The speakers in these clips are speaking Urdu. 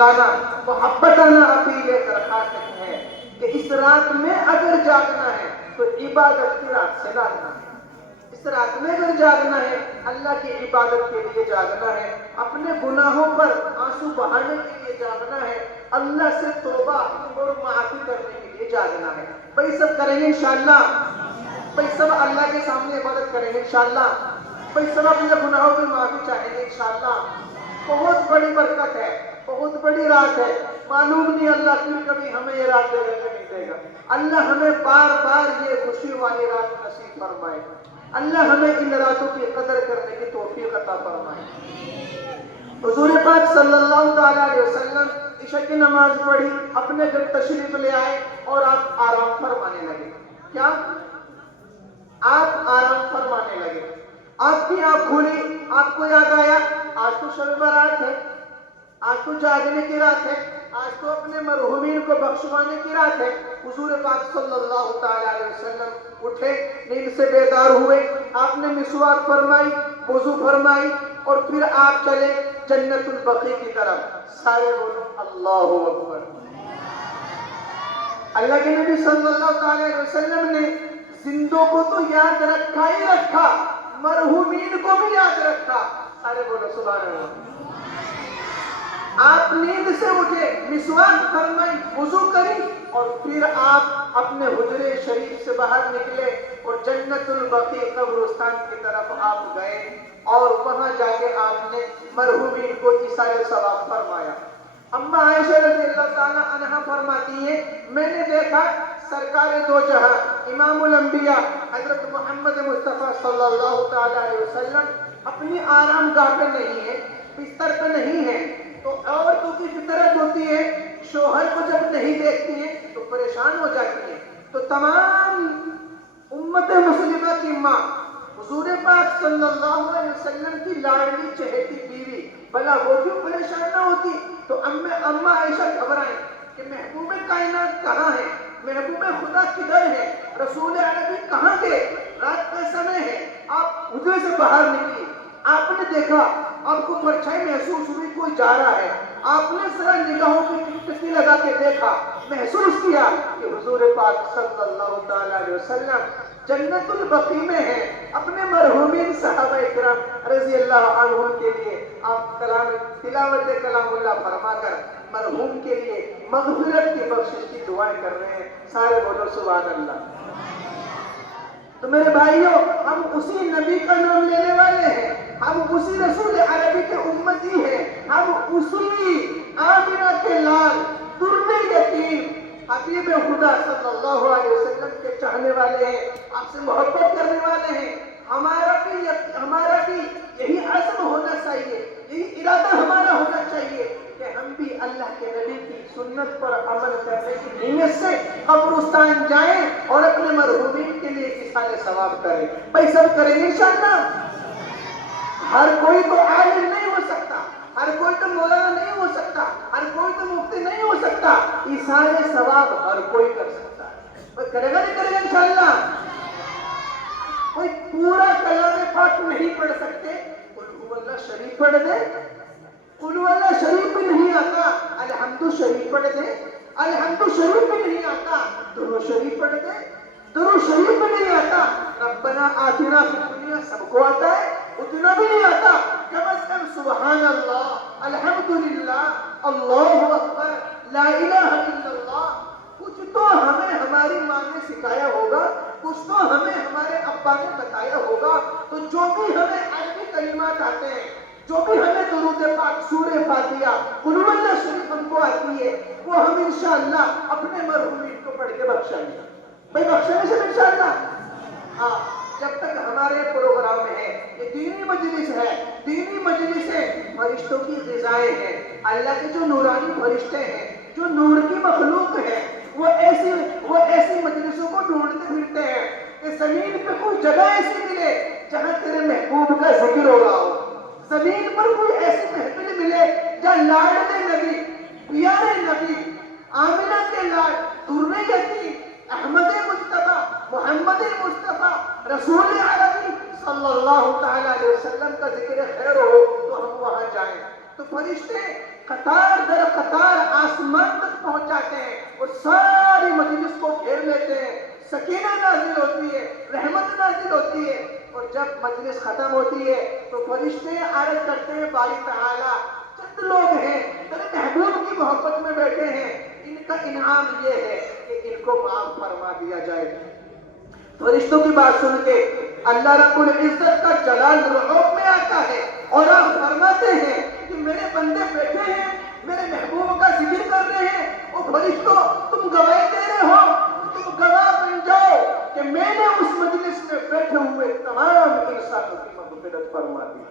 عاشقانہ محبتانہ اپیل درخواست ہے کہ اس رات میں اگر جاگنا ہے تو عبادت کی رات سے جاگنا ہے. اس رات میں اگر جاگنا ہے اللہ کی عبادت کے لیے جاگنا ہے, اپنے گناہوں پر آنسو بہانے کے لیے جاگنا ہے, اللہ سے توبہ اور معافی کرنے کے لیے جاگنا ہے. بھائی سب کریں گے انشاءاللہ, بھائی سب اللہ کے سامنے عبادت کریں گے انشاءاللہ, بھائی سب اپنے گناہوں کی معافی چاہیں گے انشاءاللہ. بہت بڑی برکت ہے, بہت بڑی رات ہے. معلوم نہیں اللہ پھر کبھی ہمیں یہ رات دے گا کہ نہیں دے گا. اللہ ہمیں بار بار یہ خوشی والی رات نصیب فرمائے. اللہ ہمیں ان راتوں کی قدر کرنے کی توفیق عطا فرمائے. حضور پاک صلی اللہ تعالیٰ علیہ وسلم عشاء کی نماز پڑھی, اپنے گھر تشریف لے آئے اور آپ آرام فرمانے لگے. کیا آپ آرام فرمانے لگے. آپ کی آنکھ کھلی, آپ کو یاد آیا آج تو شب برات ہے, آج تو جاگنے کی رات ہے, آج تو اپنے مرحومین کو بخشوانے کی رات ہے. حضور پاک صلی اللہ تعالیٰ علیہ وسلم اٹھے, نیند سے بیدار ہوئے, آپ نے مسواک فرمائی, وضو فرمائی اور پھر آپ چلے جنت البقیع کی طرف. سارے بولو اللہ اکبر. اللہ کے نبی صلی اللہ تعالیٰ علیہ وسلم نے زندوں کو تو یاد رکھا ہی رکھا, مرحومین کو بھی یاد رکھا. سارے بولو سبحان اللہ. آپ نیند سے اٹھے, مسواک فرمائی, وضو کری اور پھر آپ اپنے حجرے شریف سے باہر نکلے اور جنت البقیع قبرستان کی طرف آپ گئے اور وہاں جا کے آپ نے مرحومین کو ایصال ثواب فرمایا. اما عائشہ رضی اللہ تعالیٰ عنہا فرماتی ہیں, میں نے دیکھا سرکار دو جہاں امام الانبیاء حضرت محمد مصطفیٰ صلی اللہ تعالیٰ علیہ وسلم اپنی آرام گاہ پہ نہیں ہے, بستر پہ نہیں ہے. تو عورتوں کی فطرت ہوتی ہے, شوہر کو جب نہیں دیکھتی ہیں تو پریشان ہو جاتی ہیں. تو تمام امت مسلمہ کی ماں حضور پاک صلی اللہ علیہ وسلم کی لاڈلی چہیتی بیوی, بھلا وہ کیوں پریشان نہ ہوتی. تو اما عائشہ گھبرائیں کہ محبوب کائنات کہاں ہے, محبوب خدا کدھر ہے, رسول عربی کہاں گئے, رات کا سمے ہے. آپ حجرے سے باہر نکلی, آپ نے دیکھا, آپ کو پرچھائی محسوس ہوئی کوئی جا رہا ہے. آپ نے ذرا نگاہوں کی ٹکی لگا کے دیکھا, محسوس کیا کہ حضور پاک صلی اللہ تعالیٰ علیہ وسلم جنت البقیع میں ہیں, اپنے مرحومین صحابہ اکرام رضی اللہ عنہم کے لیے آپ تلاوت کلام اللہ فرما کر مرحوم کے لیے مغفرت کی بخشش کی دعائیں کر رہے ہیں. سارے بولو سبحان اللہ. تو میرے بھائیوں, ہم اسی نبی کا نام لینے والے ہیں, ہم اسی رسول عربی کے امتی ہیں, ہم اسی آمنہ کے لال درد یتیم حبیب خدا صلی اللہ علیہ وسلم کے چاہنے والے ہیں, آپ سے محبت کرنے والے ہیں. ہمارا بھی یہی عزم ہونا چاہیے, یہی ارادہ ہمارا ہونا چاہیے کہ ہم بھی اللہ کے نبی کی سنت پر عمل کرنے کی نیت سے قبرستان جائیں اور اپنے مرحومین کے لیے ایصال ثواب کریں. بھائی سب کریں گے انشاءاللہ. ہر کوئی تو عالم نہیں ہو سکتا, ہر کوئی تو مولانا نہیں ہو سکتا, ہر کوئی تو مفتی نہیں ہو سکتا. ایصال ثواب ہر کوئی کر سکتا ہے. کوئی کرے گا نہیں کرے گا انشاءاللہ. کوئی پورا کلام پاک نہیں پڑھ سکتے, قل هو اللہ شریف پڑھ دے, قل هو اللہ شریف بھی نہیں آتا, الحمد شریف پڑھ دے, الحمد شریف بھی نہیں آتا, درود شریف پڑھ دے, درود شریف بھی نہیں آتا, ربنا آتنا فی الدنیا سب کو آتا ہے, اتنا بھی نہیں آتا. کم از کم سبحان اللہ, الحمدللہ, اللہ اکبر, لا الہ الا اللہ, کچھ تو ہمیں ہماری ماں نے سکھایا ہوگا, کچھ تو ہمیں ہمارے ابا نے بتایا ہوگا. تو جو بھی ہمیں عربی کلمات آتے ہیں, جو بھی ہمیں درود پاک, سورہ فاتحہ, قل هو اللہ شریف ہم کو آتی ہے, وہ ہم انشاءاللہ اپنے مرحومین کو پڑھ کے بخشیں گے. بھائی بخشنے سے انشاءاللہ. ہاں, جب تک ہمارے پروگرام میں ہے, یہ دینی مجلس ہے, دینی مجلس ہے, فرشتوں کی غذائیں ہیں, اللہ کے جو نورانی فرشتے ہیں, جو نور کی مخلوق ہے, وہ ایسی مجلسوں کو ڈھونڈتے پھرتے ہیں کہ زمین پہ کوئی جگہ ایسی ملے جہاں تیرے محبوب کا ذکر ہو رہا ہو, زمین پر کوئی ایسی محفل ملے جہاں لاڈلے نبی, پیارے نبی, آمنہ کے لاڈ, درد یتیم, احمد مصطفیٰ, محمد مصطفیٰ, رسول عربی صلی اللہ تعالیٰ علیہ وسلم کا ذکر خیر ہو تو ہم وہاں جائیں. تو فرشتے قطار در قطار آسمان تک پہنچ جاتے ہیں اور ساری مجلس کو گھیر لیتے ہیں، سکینہ نازل ہوتی ہے، رحمت نازل ہوتی ہے، اور جب مجلس ختم ہوتی ہے تو فرشتے عرض کرتے ہیں باری تعالیٰ چند لوگ ہیں تیرے محبوب کی محبت میں بیٹھے ہیں، ان کا انعام یہ ہے کہ ان کو معاف فرما دیا جائے۔ فرشتوں کی بات سن کے اللہ رب العزت کا جلال رعب میں آتا ہے اور آپ فرماتے ہیں کہ میرے بندے بیٹھے ہیں، میرے محبوب کا ذکر کر رہے ہیں، او فرشتوں تم گواہی دے رہے ہو، تم گواہ بن جاؤ کہ میں نے اس مجلس میں بیٹھے ہوئے تمام انسانوں کی مغفرت فرما دی۔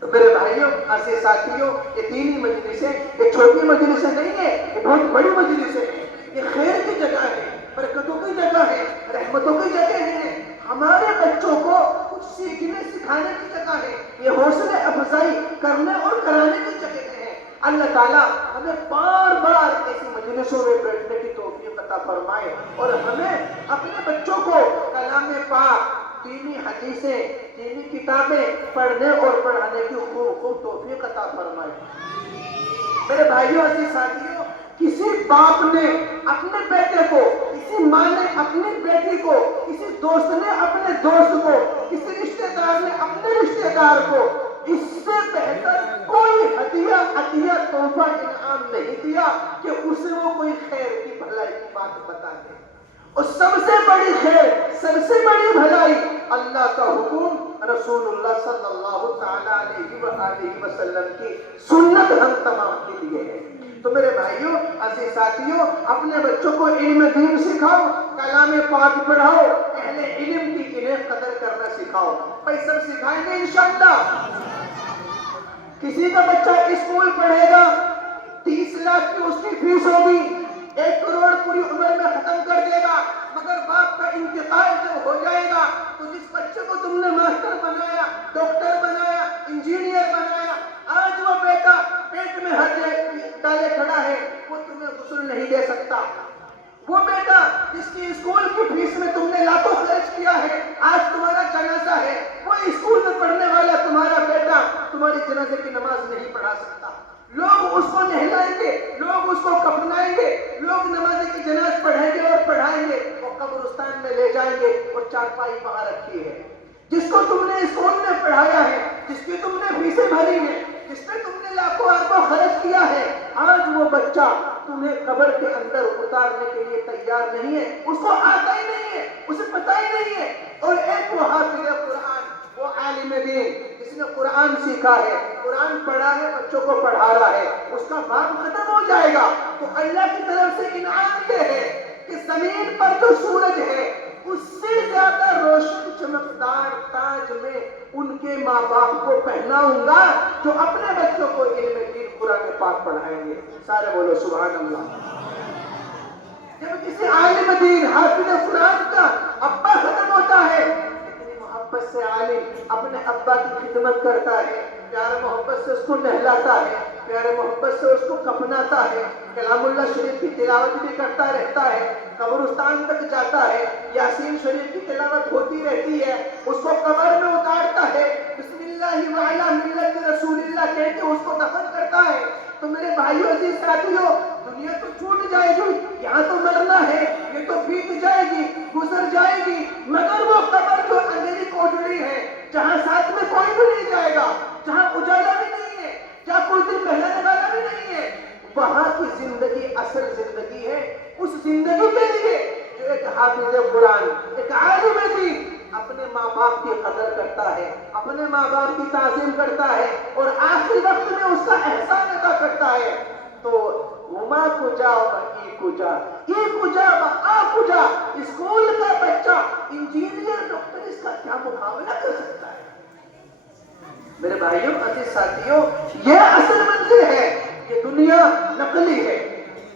تو میرے بھائیوں، عزیز ساتھیوں، یہ دینی مجلسیں یہ چھوٹی مجلسیں نہیں ہیں، یہ بہت بڑی مجلسیں ہیں، یہ خیر کی جگہ ہے، برکتوں کی جگہ ہے، رحمتوں کی جگہ ہے، ہمارے بچوں کو کچھ سیکھنے سکھانے کی جگہ ہے، یہ حوصلہ افزائی کرنے اور کرانے کی جگہ ہے۔ اللہ تعالیٰ ہمیں بار بار ایسی مجلسوں میں بیٹھنے کی توفیق عطا فرمائے اور ہمیں اپنے بچوں کو کلام پاک، دینی حدیثیں، دینی کتابیں پڑھنے اور پڑھانے کی خوب توفیق عطا فرمائے۔ میرے بھائیوں، عزیز ساتھیوں، کسی باپ نے اپنے بیٹے کو، کسی ماں نے اپنی بیٹی کو، کسی دوست نے اپنے دوست کو، کسی رشتہ دار نے اپنے رشتہ دار کو اس سے بہتر کوئی ہدیہ، عطیہ، تحفہ، انعام نہیں دیا کہ اسے وہ کوئی خیر کی بھلائی کی بات بتا دے۔ اور سب سے بڑی خیر، سب سے بڑی بھلائی اللہ کا حکم، رسول اللہ صلی اللہ تعالیٰ علیہ وآلہ وسلم کی سنت ہم تمام کے لیے ہے۔ تو میرے بھائیوں، عزیز ساتھیوں، اپنے بچوں کو علم دین سکھاؤ، کلام پاک پڑھاؤ، اہل علم کی انہیں قدر کرنا سکھاؤ۔ بھائی سب سکھائیں گے انشاءاللہ۔ کسی کا بچہ اسکول پڑھے گا، 30 لاکھ کی اس کی فیس ہوگی، 1 کروڑ پوری عمر میں ختم کر دے گا، مگر باپ کا انتقال جب ہو جائے گا تو جس بچے کو تم نے ماسٹر بنایا، ڈاکٹر بنایا، انجینئر بنایا، آج وہ بیٹا پیٹ میں ہاتھ ڈالے کھڑا ہے، وہ تمہیں غسل نہیں دے سکتا۔ وہ بیٹا جس کی اسکول کی فیس میں تم نے لاکھوں خرچ کیا ہے، آج تمہارا جنازہ ہے، وہ اسکول میں پڑھنے والا تمہارا بیٹا تمہاری جنازے کی نماز نہیں پڑھا سکتا۔ لوگ اس کو نہلائیں گے، لوگ اس کو کفنائیں گے، لوگ نماز کی جناز پڑھیں گے اور پڑھائیں گے، وہ قبرستان میں لے جائیں گے اور چارپائی وہاں رکھی ہے۔ جس کو تم نے اسکول میں پڑھایا ہے، جس کی تم نے فیسیں بھری ہیں، جس پہ تم نے لاکھوں اربوں خرچ کیا ہے، آج وہ بچہ تمہیں قبر کے اندر اتارنے کے لیے تیار نہیں ہے، اس کو آتا ہی نہیں ہے، اسے پتہ ہی نہیں ہے۔ اور ایک وہ حافظ قرآن، وہ عالم دین جس نے قرآن سیکھا ہے، قرآن پڑھا ہے، بچوں کو پڑھا رہا ہے، اس کا باپ ختم ہو جائے گا تو اللہ کی طرف سے انعام یہ ہے کہ زمین پر جو سورج ہے اس سے زیادہ روشن چمکدار تاج میں ان کے ماں باپ کو پہناؤں گا جو اپنے بچوں کو علم دین قرآن پاک پڑھائیں گے۔ سارے بولو سبحان اللہ۔ جب کسی عالم دین حافظ قرآن کا ابا ختم ہوتا ہے، اتنی محبت سے عالم اپنے ابا کی خدمت کرتا ہے، پیار محبت سے اس کو نہلاتا ہے، پیار محبت سے اس کو کفناتا ہے، کلام اللہ شریف کی تلاوت بھی کرتا رہتا ہے، قبرستان تک جاتا ہے، یاسین شریف کی تلاوت ہوتی رہتی ہے، اس کو قبر میں اتارتا ہے، بسم اللہ وعلی ملت رسول اللہ کہہ کے اس کو دفن کرتا ہے۔ تو میرے بھائیو، عزیز ساتھیو، دنیا تو چھوٹ جائے گی، یہاں تو مرنا ہے، یہ تو بیت جائے گی، گزر جائے گی، مگر وہ قبر جو اندھیری کوٹڑی ہے، جہاں ساتھ میں کوئی بھی نہیں جائے گا، جہاں اجالا بھی نہیں ہے، جہاں کوئی دل بہلانے والا بھی نہیں ہے، وہاں کی زندگی اصل زندگی ہے۔ اس زندگی کے لیے جو ایک حافظ قرآن، ایک عالم دین اپنے ماں باپ کی قدر کرتا ہے، اپنے ماں باپ کی تعظیم کرتا ہے اور آخری وقت میں اس کا احسان ادا کرتا ہے، تو وما کجا ای کجا، ای کجا آ کجا، اسکول کا بچہ انجینئر ڈاکٹر اس کا کیا مقابلہ کر سکتا ہے؟ میرے بھائیوں، عزیز ساتھیوں، یہ اصل منزل ہے۔ یہ دنیا نقلی ہے،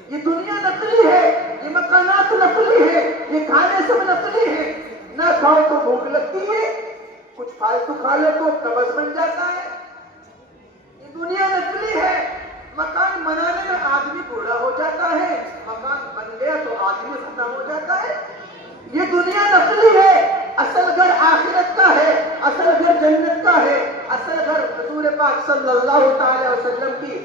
یہ دنیا نقلی ہے، یہ مکانات نقلی ہے، یہ کھانے سب نقلی ہے، نہ کھاؤ تو بھوک لگتی ہے، کچھ فالتو کھا لو تو قبض بن جاتا ہے۔ یہ دنیا نقلی ہے، مکان بنانے میں آدمی بوڑھا ہو جاتا ہے، مکان بن گیا تو آدمی ختم ہو جاتا ہے۔ یہ دنیا نقلی ہے، اصل گھر آخرت کا ہے، اصل گھر جنت کا ہے، اصل گھر حضور پاک صلی اللہ تعالی وسلم کی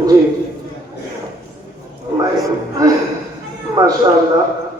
جی ماشاء اللہ